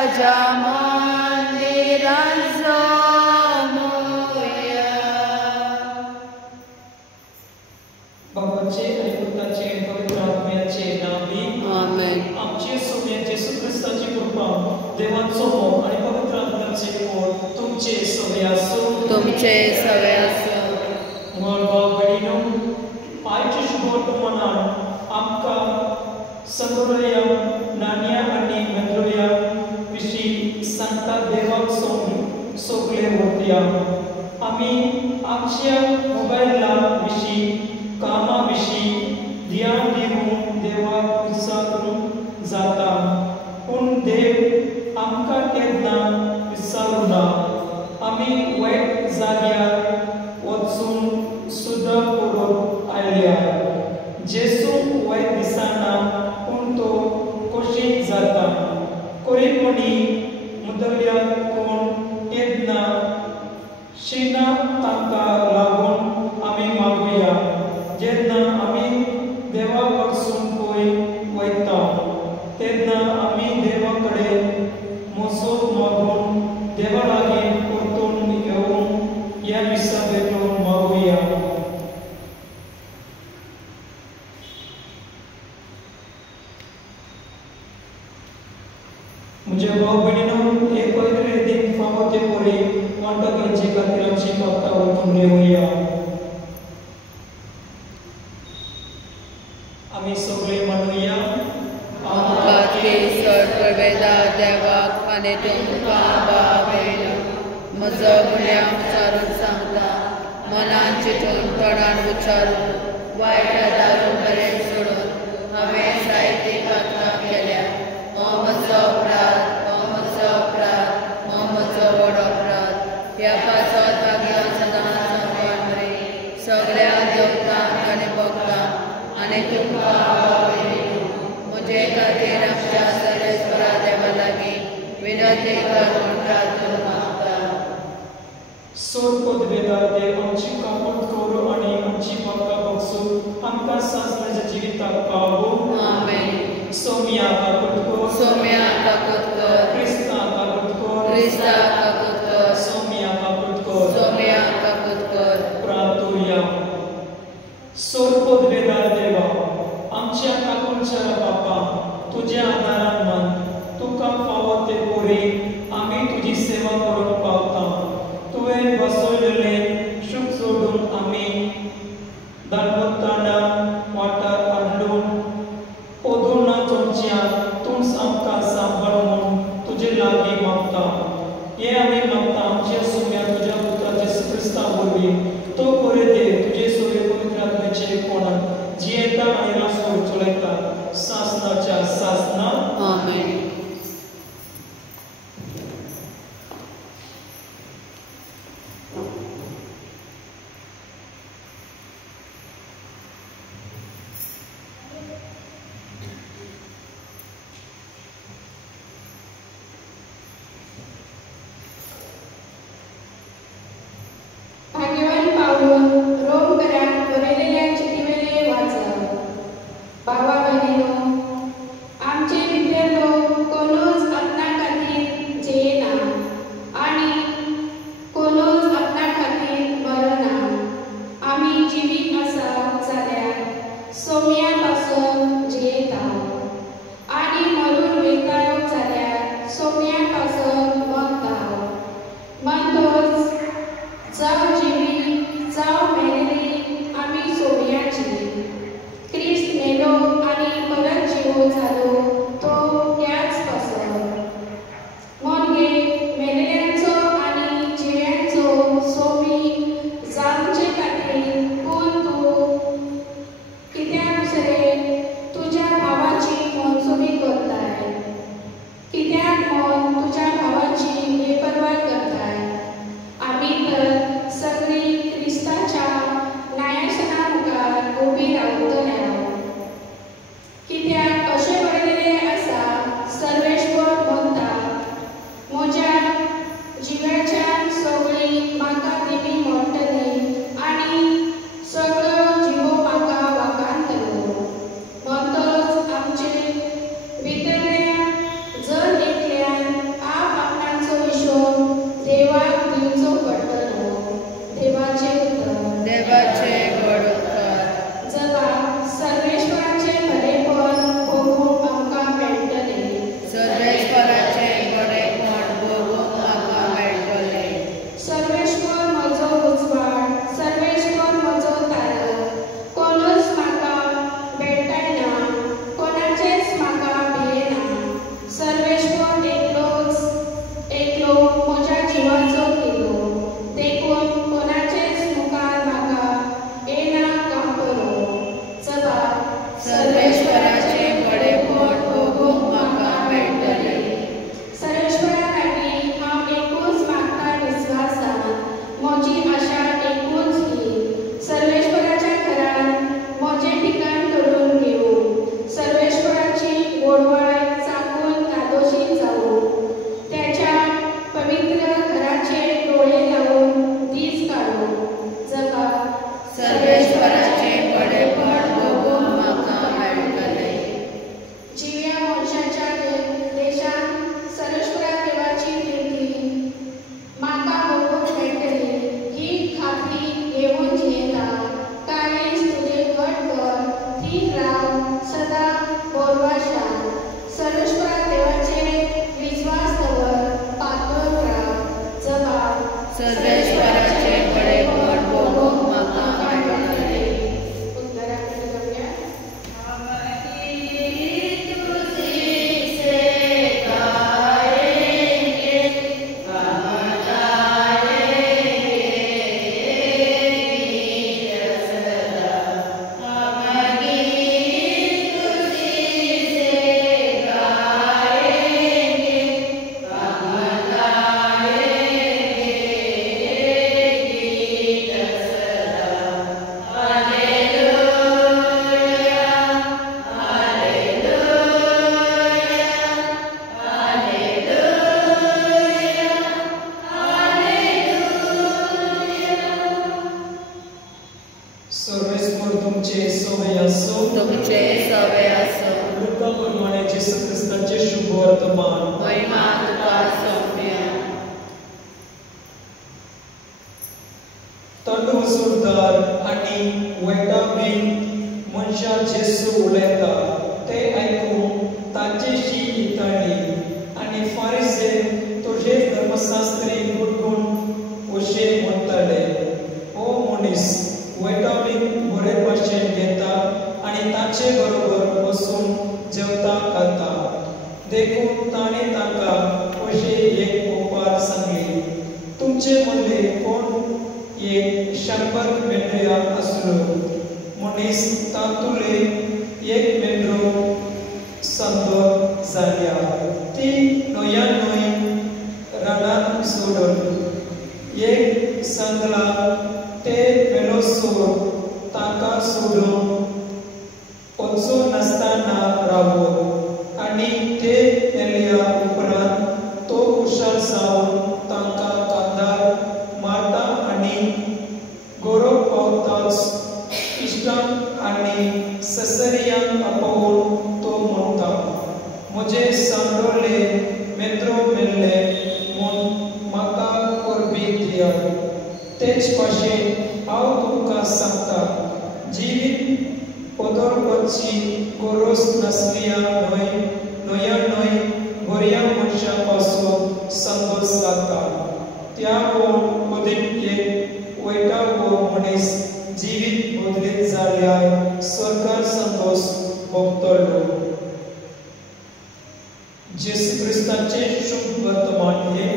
देवाच्या मंदिरात जमूया. बाबाचे आणि पुत्राचे आणि पवित्र आत्म्याचे नावे आमेन. आमचे सोन्याचे सुख्रिस्ताची कृपा देवाचो मोग आणि पवित्र आत्म्याचे मोग तुमचे सगळे असो. तुमचे सगळे असो. म्हण भाव बहिणो, आयच्या शुभ वर्तमानान आमकां सगळ्या नाण्या आणि मेंद्रोया विशीं सांगता देवाक सगळे वरतया. आमी आमच्या मोबायला विशीं कामा विशीं ध्यान दिवन देवाक विचारूंक जाता, पूण देव आमकां केन्ना विचारूना. आमी वायट जाग्यार वचून सुद्दां पडून आयल्या. जेसू वायट दिसना, पूण तो खोशीत जाता. कोणी मुदल्याक कोण केन्ना शिना तांकां लागून आमी मागुया. जेन्ना आमी देवा कडसून पळय वयता तेन्ना आमी देवा कडेन मजत मागून देवा लागीं परतून येवून ह्या दिसा भेटून मागुया. म्हणजे भाव भयणीनो, एक पवित्र रितीन फावो ते पळय वांटकांचे खातीर आमची भक्तां वरतून येवया. आमी सगळे म्हणुया. आमकां केसर प्रवेदा देवाक आनी तुमकां बाबेन म्हजो गुन्यांव विचारून सांगता. मनान चिंतून तोंडान विचारून वायट दारू बरें सोडून हांवें जायती पातकां केल्या. हो म्हजो अपराध, हो म्हजो अपराध, हो म्हजो व्हड अपराध. ह्या पासत भाग्यां सदांच मरे सगळ्या देवतांक आनी भक्तांक आनी तुमकां म्हजे खातीर आमच्या सर्वेस्वरा देवा लागीं विनंती करून प्रार्थना मागता. सोड पदवेदार देव, आमची कापड कर आनी आमची भक्तां बक्षून आमकां सांसणाच्या जिविताक पावो. आमेन. सौम्या काकूट कर, सौम्या काकूट कर, क्रिस्ता काकूट कर, क्रिस्ता काकूट कर, सौम्या काकूट कर, सौम्या काकूट कर. प्रार्थूया. सोड पदवेदार देवा, आमच्या काकूटच्या बापा तुज्या आदारान मान तुका फावो ते पोरी आमी तुजी सेवा करूंक पावता. तुवें बसयलेले सूख सोडून आमी दानवताना वाठार हाडून ओदून तुमच्या तुमच आमकां सांबाळ म्हूण तुजे लागीं मागता. हे आमी मागता आमच्या सुम्या तुज्या पुत्राचे क्रिस्ता वरवीं. तो बरे देव तुजे सगळे पवित्र आत्म्याचे कोणान जियेता आनी रासोर चलयता सासनाच्या सासना. आमेन. भाग्यवान पावून रोमकारांक बरयलेल्या चिठीवेले वाचप. भावा भयणीनो, आमचे भितरलो कोणूच आपणा खातीर जेयना आनी कोणूच आपणा खातीर मरना. आमी जिवीत आसा जाल्यार सौम्या पासून जेयता आनी मरून वयता जाल्यार सौम्या पासून मरता. म्हणटच जावं जिवी जावं मेलेली आमी सौम्याची. क्रिस्त मेलो आनी परत जिवो जालो तो ह्याच पासून. म्हणजे मेलेल्यांचो आनी जिव्यांचो सोमी जावचे खातीर पूण तूं कित्याक दुसरे तुज्या भावाची मनसुबी करताय? कित्याक म्हूण तुज्या भावाची बेपरवाय करताय? आमी तर सगळी क्रिस्ताच्या न्यायासना मुखार उबी रावतल्या. कित्याक अशें बरयलेलें आसा, सर्वेश्वर म्हणटा, म्हज्या जिव्याच्यान सगळीं म्हाका दिवी म्हणटलीं आनी सगळो जिवो म्हाका वाखाणटलो. म्हणटच आमचे भितरल्या जर एकल्यान आनी वैताग बीन मनशां जेसू उलयता ते आयकून ताचेशी इतळ्ळी आनी फारिसे तुजे धर्मशास्त्री गुडगूण अशें म्हणटाले, हो मनीस वैतागीन बरे भाशेन घेता आनी ताचे बरोबर बसून जेवता खाता. देखून ताणें तांकां अशें एक ओपार सांगली, तुमचे मदले कोण एक 100 मेंढऱ्या आसल्यो, मनीस तातूंतले एक मेंढरो संदो जाल्या, ती न्हंया रानांत सोडून एक संदला ते मेलो सोड ताका सोडून वचो नासतना रावलो आनी ते मेल्या उपरांत तो कुशाल जावन तांकां कांदार मारता आनी गौरव पावताच इश्टांक आनी ससऱ्यांक आपोवन तो म्हणटा, म्हजे सांडोले मेंद्रो मेल्ले म्हूण म्हाका परबी दियात. तेच भाशेन हांव तुमकां सांगता, जिवीत पदरवची गरज नासलिया न्हंया बऱ्या मनशा पासून संतोष जाता. त्या मदीं एक वैतागो मनीस जिवीत बदलीत जाल्यार सरकार संतोष भोगतलो. जेसू क्रिस्ताचे शुभ वर्तमान हे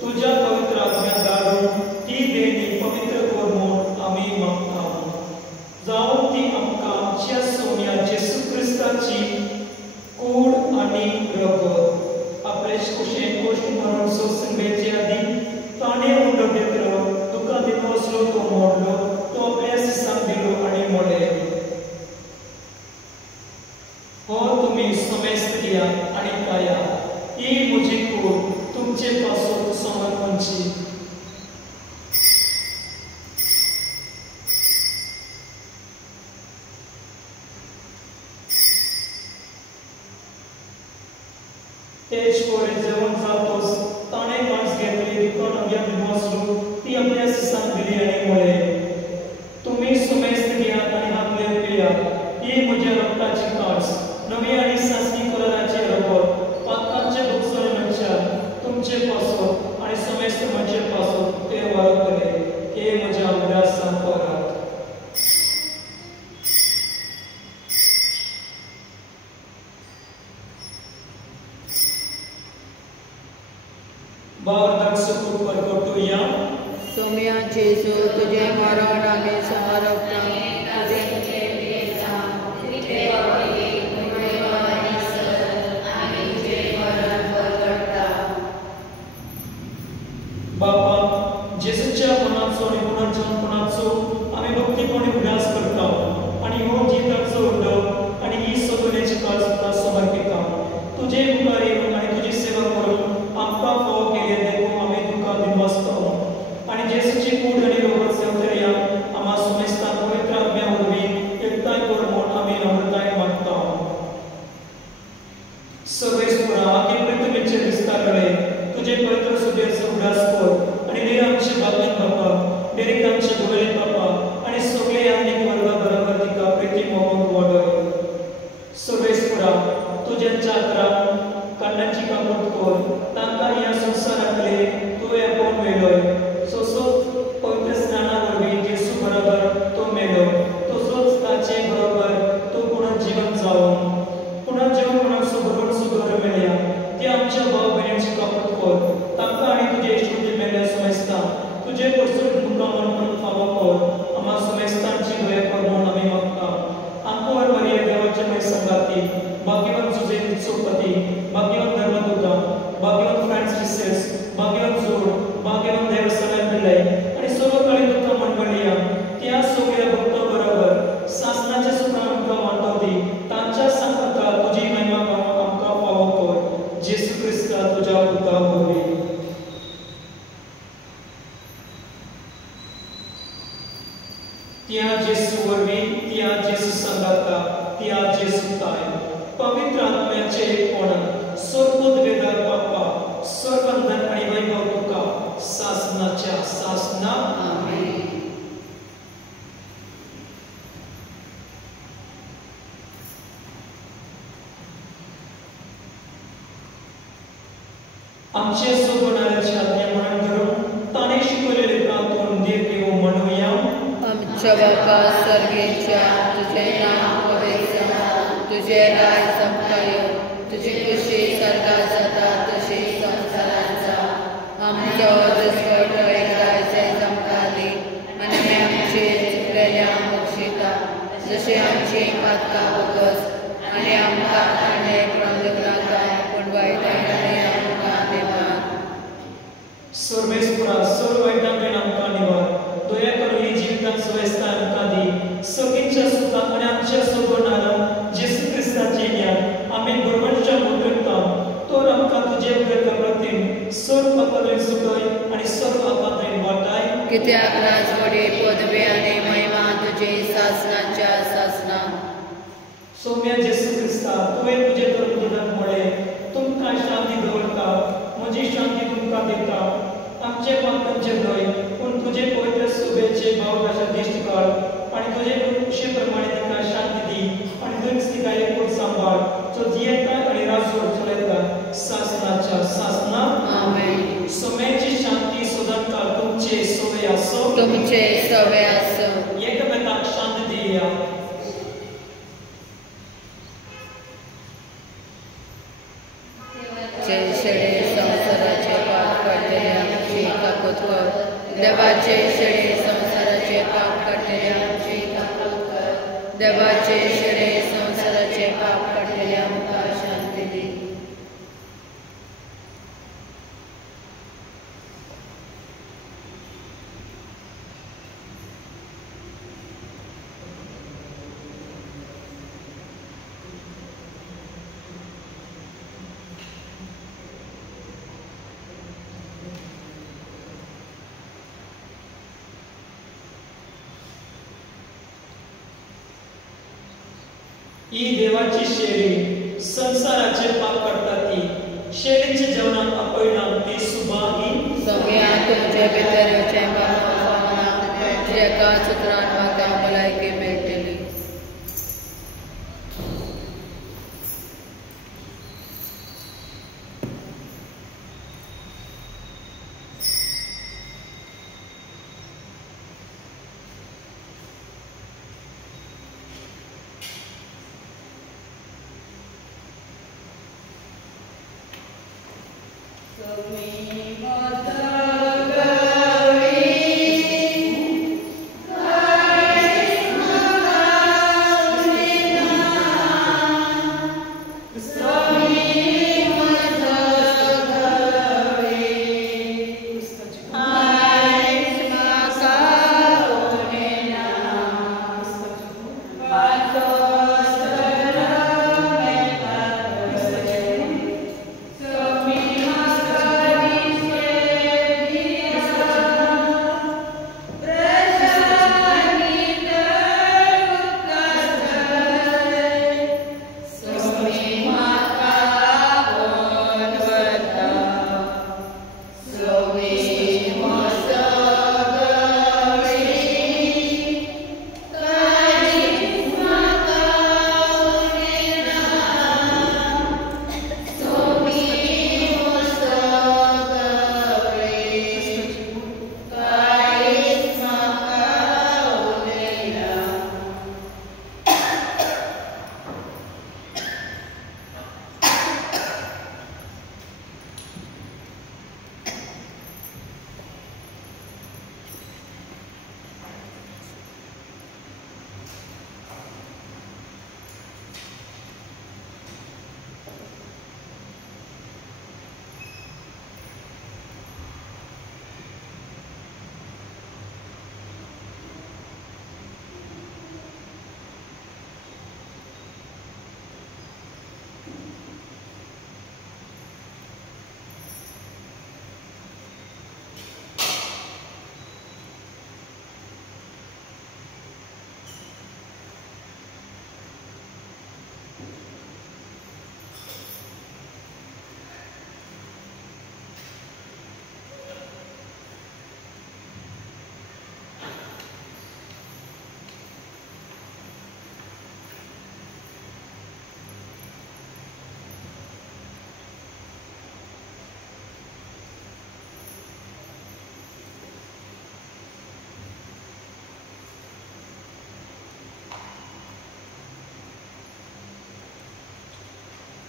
तुझ्या पवित्र आत्म्या धाडून समेस्त दिया आणि काया ही मुझी कूड तुमचे पासून समर्पणची तेज कोरे जेवण जातोस ताणे कांस घेतली दुकान अग्या विमोसरू ती आपल्या सिसान दिली आणि मुळे तुम्ही समेस्त घ्या आणि हातले पिया ही म्हज्या रक्ताची कांस नवी आणि सासणी कलराचे रबर पातकांचे दुखसरणच्या तुमचे पासून आणि समेस्त म्हणजे पासून ते वळखले हे म्हज्या उदासान करात बावरदाक परगटूया सोम्या जेजू तुझे मरण आम्ही समर्पता बापा जेसूच्या मनाचो आणि पुनर्जन्मपणाचो आम्ही भक्तीपणे उदास करता आणि हो जिताचो उडव आणि ही सगळ्याची काळ सुद्धा समर्पिता तुझे मुखार येऊन आणि तुझी सेवा करून आमकां फोव केले देखून आम्ही तुका दिवसतो आणि जेसूची कूड आणि रोगत सेवतरिया आम्हा समेस्ता पवित्र आत्म्या वरवीं एकताय कर म्हूण आमी नम्रताय मागता सर्वेस्परा आगे पृथ्वीचे विस्तारले तुझे पवित्र सुबेचो उदास कर आणि देव आमचे बाबतीत बापा डेरेक आमचे गोले बापा आणि सगळे आनीक वर्गा बरोबर तिका प्रिती मोगोक वाडय सर्वेस्परा तुझे चाकरा कांडाची कापूट कर तांकां ह्या संवसारांतले तुवें आपोवन मेळ्ळोय सोसोच पवित्र स्नाना वरवीं जेसू बरोबर तो मेळ्ळो तसोच ताचे बरोबर तो पुनर्जीवन जावन पुनर्जीवनाचो बरोबर सुगोर मेळ्ळ्या ते आमच्या भाव भयणीची कापूट कर तांकां आनी तुजे इश्टूचे मेळ्ळे समेस्ता तुजे परसून तुका मनपूर्ण फावो कर आम्हा समेस्तांची दया कर म्हूण आमी मागता आंकोर मरिया देवाचे मै संगाती भाग्यवान सुजेन चौपती भाग्यवान धर्मदूता भाग्यवान फ्रांसिस भाग्यवान जोड भाग्यवान देव सगळ्या पिल्लय आणि सर्व काळी दुःख मंडळीया त्या सगळ्या भक्त बरोबर शासनाचे सुद्धा आमकां वांटो दी तांच्या संकटा तुझी महिमा आमकां फावो कर जेसू क्रिस्ता तुझ्या पुता वरवीं त्या जेसू वरवीं त्या जेसू संगाता त्या जेसू ताय पवित्र आत्म्याचे कोण सर्वोद वेदार बाप्पा सर्वंधन आणि वैभव तुका शासनाच्या शासना आमेन आमचे सोबणाऱ्याचे आज्ञा म्हणून धरून ताणे शिकवलेले प्रांतून दीर्घ घेऊ म्हणूया आमच्या बापा सर्गेच्या तुझे नाम पवित्र तुझे राज संपय तुझी खुशी सरकार जाता तशी संसारात जा आमच्या दिसवट एकदाचे संपताली आणि आमची चुकलेल्या बक्षिता जशी आमची पातका बोगस आणि आमकां आणले प्रंदग्रांता पण वाईटांनी आमकां निवार सर्वेस्परा सर्व वैतांतल्यान आमकां निवार दया करून ही जिवितांत सवेस्ता आमकां दी सगळींच्या सुखांत आणि आमच्या सोबणारा जेसू क्रिस्ताचे ज्ञान आमी गुरवंशा मुद्रिता तर आमकां तुजे उदर प्रतीम सर्व पदवी सुखय आणि सर्व आपात्रेन वाटाय कित्याक राजवडी पदवी आणि महिमा तुझे शासनाच्या शासना सौम्य जेसू क्रिस्ता तुवें तुजे धर्मदूतांक म्हळें तुमकां शांती दवरता म्हजी शांती तुमकां दिता आमचे पातकांचे न्हय पूण तुजे पवित्र सुबेचे भावनाच्या दिश्ट काड आणि तुजे खुशे प्रमाणे तिका शांती दी आणि दुर्स तिका एकूच सांबाळ जो जियेता आणि राजवड चलयता शासनाच्या शासना आमेन सोम्याची शांती सदांकाळ तुमचे सोवे आसो तुमचे सवे आसो एकमेकांक शांती दिया शेळे संसाराचे पाप काढलेले आमची कापूत कर देवाचे शेळे संसाराचे पाप काढलेले आमची कापूत कर देवाचे शेळे संसाराचे पाप काढलेले आमकां शांती दी ही देवाची शेळी संसाराचे पाप करता ती शेळीच्या जेवणात अपरिणाम ती सुभाही सौम्या तुमचे भितरचे जे एका सुत्रान म्हाका भलायकी मेळटली.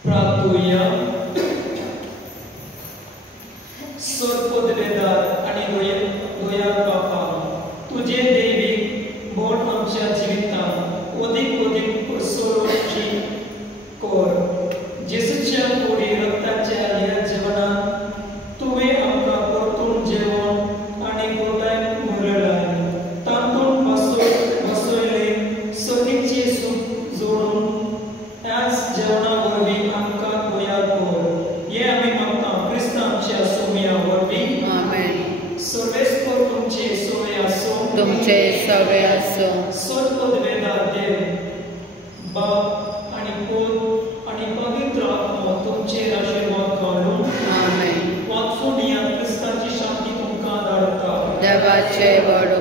प्रार्थूया. सोरपोद वेदार आणि दोयार बापा तुझे दैविक बोट आमच्या जिवितांत ओदीक सोडची कोर जेसूच्या कोडी रक्ताच्या ह्या जीवनात तुवें आमकां परतून जेवण आणि गोटाय मुरलाय तातूंत बसयले सतीचे सूख जोडून ह्याच जेवणा वरवीं आमकां गोंयार कोर हे आमी मागता क्रिस्तांच्या सोम्या वरवीं आमेन. सर्वेस्पर तुमचे सोय आसूं तुमचे सगळे असो सोदपद वेदार देव बाप आणि पूत आणि पवित्र आत्मा तुमचेर आशीर्वाद घालून आमेन. वाचून ह्या क्रिस्ताची शांती तुमकां धाडटा. देवाचे बडो